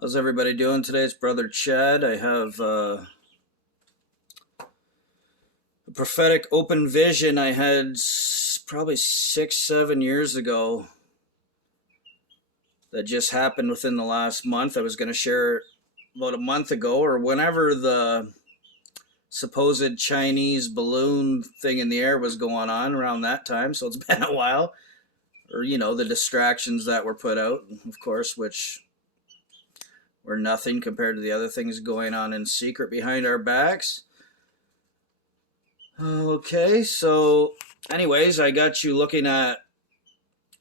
How's everybody doing today? It's Brother Chad. I have a prophetic open vision I had probably 6, 7 years ago that just happened within the last month. I was going to share it about a month ago or whenever the supposed Chinese balloon thing in the air was going on around that time. So it's been a while. Or, the distractions that were put out, of course, which were nothing compared to the other things going on in secret behind our backs. Okay, so anyways, I got you looking at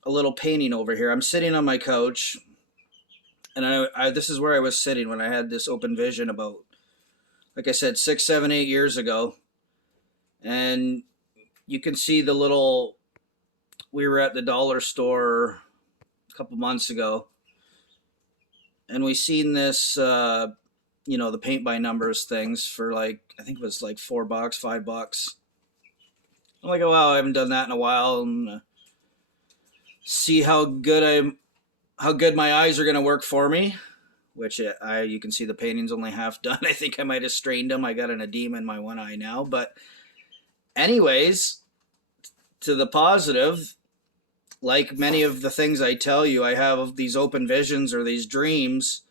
a little painting over here. I'm sitting on my couch, and this is where I was sitting when I had this open vision about, like I said, 6, 7, 8 years ago. And you can see we were at the dollar store a couple months ago, and we seen this, the paint by numbers things for I think it was like $4, $5. I'm like, oh wow, I haven't done that in a while, and see how good my eyes are gonna work for me. Which you can see the painting's only half done. I think I might have strained them. I got an edema in my one eye now, but anyways, to the positive. Like many of the things I tell you, I have these open visions or these dreams,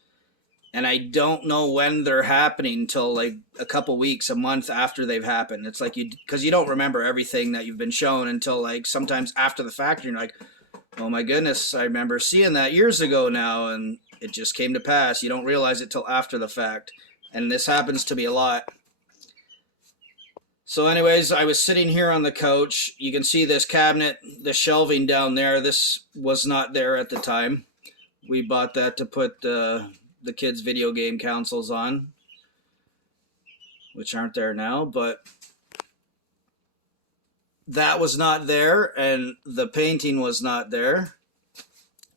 and I don't know when they're happening till like a couple weeks, a month after they've happened. It's like because you don't remember everything that you've been shown until like sometimes after the fact. And you're like, oh my goodness, I remember seeing that years ago now, and it just came to pass. You don't realize it till after the fact, and this happens to me a lot. So anyways, I was sitting here on the couch. You can see this cabinet, the shelving down there. This was not there at the time. We bought that to put the kids' video game consoles on, which aren't there now. But that was not there, and the painting was not there.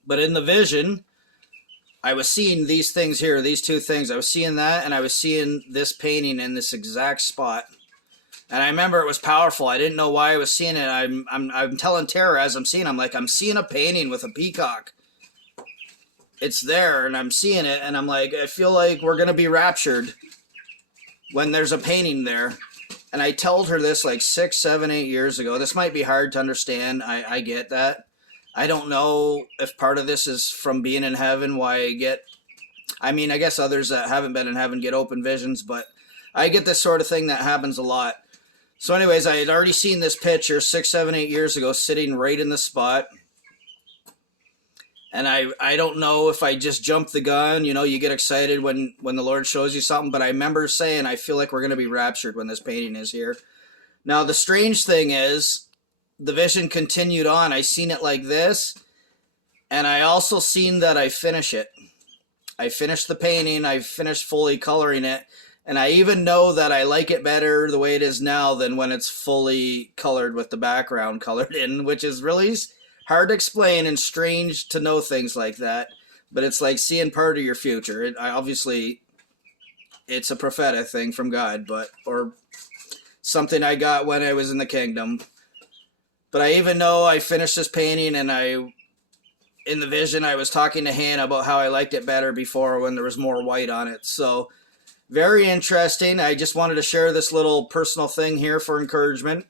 But in the vision, I was seeing these things here, these two things. I was seeing that, and I was seeing this painting in this exact spot. And I remember it was powerful. I didn't know why I was seeing it. I'm telling Tara as I'm seeing. I'm like, I'm seeing a painting with a peacock. It's there, and I'm seeing it, and I'm like, I feel like we're gonna be raptured when there's a painting there. And I told her this like 6, 7, 8 years ago. This might be hard to understand. I get that. I don't know if part of this is from being in heaven. I guess others that haven't been in heaven get open visions, but I get this sort of thing that happens a lot. So anyways, I had already seen this picture 6, 7, 8 years ago sitting right in the spot. And I don't know if I just jumped the gun. You get excited when the Lord shows you something. But I remember saying, I feel like we're going to be raptured when this painting is here. Now, the strange thing is, the vision continued on. I seen it like this. And I also seen that I finish it. I finished the painting. I finished fully coloring it. And I even know that I like it better the way it is now than when it's fully colored with the background colored in, which is really hard to explain and strange to know things like that. But it's like seeing part of your future. Obviously, it's a prophetic thing from God, or something I got when I was in the kingdom. But I even know I finished this painting, and in the vision, I was talking to Hannah about how I liked it better before when there was more white on it. So very interesting. I just wanted to share this little personal thing here for encouragement.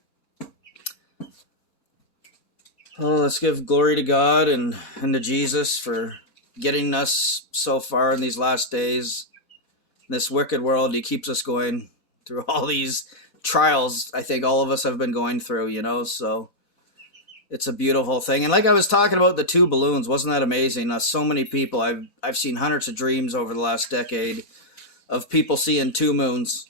Oh, let's give glory to God and to Jesus for getting us so far in these last days. In this wicked world, He keeps us going through all these trials I think all of us have been going through, so it's a beautiful thing. And like I was talking about the two balloons, wasn't that amazing? So many people, I've seen hundreds of dreams over the last decade of people seeing two moons.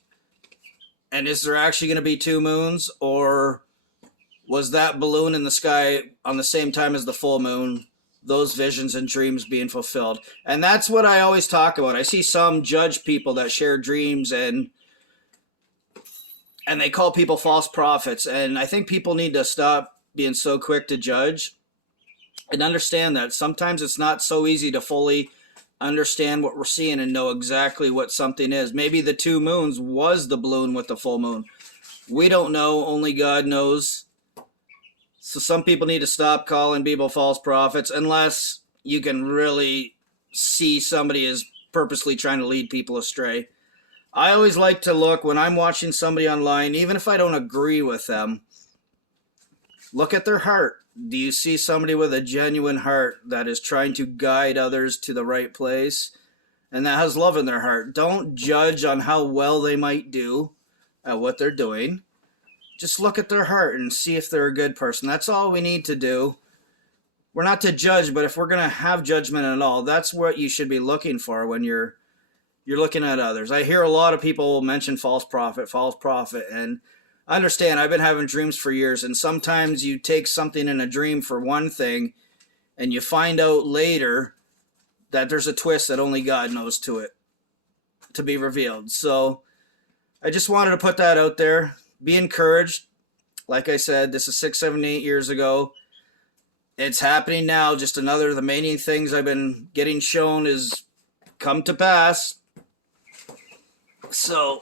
And is there actually going to be two moons, or was that balloon in the sky on the same time as the full moon, those visions and dreams being fulfilled? And that's what I always talk about. I see some judge people that share dreams and they call people false prophets. And I think people need to stop being so quick to judge and understand that sometimes it's not so easy to fully understand what we're seeing and know exactly what something is. Maybe the two moons was the balloon with the full moon. We don't know. Only God knows. So some people need to stop calling people false prophets unless you can really see somebody is purposely trying to lead people astray. I always like to look when I'm watching somebody online, even if I don't agree with them, look at their heart. Do you see somebody with a genuine heart that is trying to guide others to the right place and that has love in their heart? Don't judge on how well they might do at what they're doing. Just look at their heart and see if they're a good person. That's all we need to do. We're not to judge, but if we're going to have judgment at all, that's what you should be looking for when you're looking at others. I hear a lot of people mention false prophet, and I understand. I've been having dreams for years, and sometimes you take something in a dream for one thing, and you find out later that there's a twist that only God knows to be revealed. So I just wanted to put that out there. Be encouraged. Like I said, this is 6, 7, 8 years ago. It's happening now. Just another of the many things I've been getting shown is come to pass. So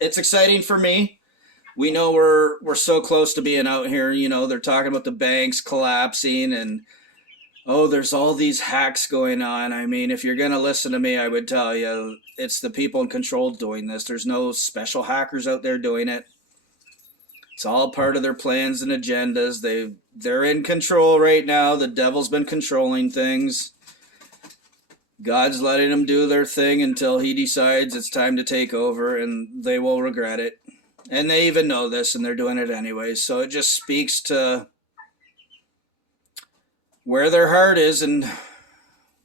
it's exciting for me. We know we're so close to being out here. You know, they're talking about the banks collapsing and, oh, there's all these hacks going on. I mean, if you're going to listen to me, I would tell you it's the people in control doing this. There's no special hackers out there doing it. It's all part of their plans and agendas. They're in control right now. The devil's been controlling things. God's letting them do their thing until he decides it's time to take over, and they will regret it. And they even know this, and they're doing it anyway. So it just speaks to where their heart is and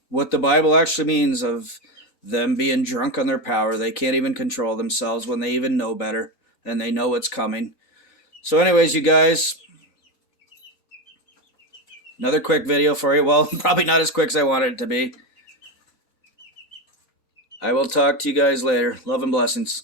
what the Bible actually means of them being drunk on their power. They can't even control themselves when they even know better, and they know what's coming. So anyways, you guys, another quick video for you. Well, probably not as quick as I wanted it to be. I will talk to you guys later. Love and blessings.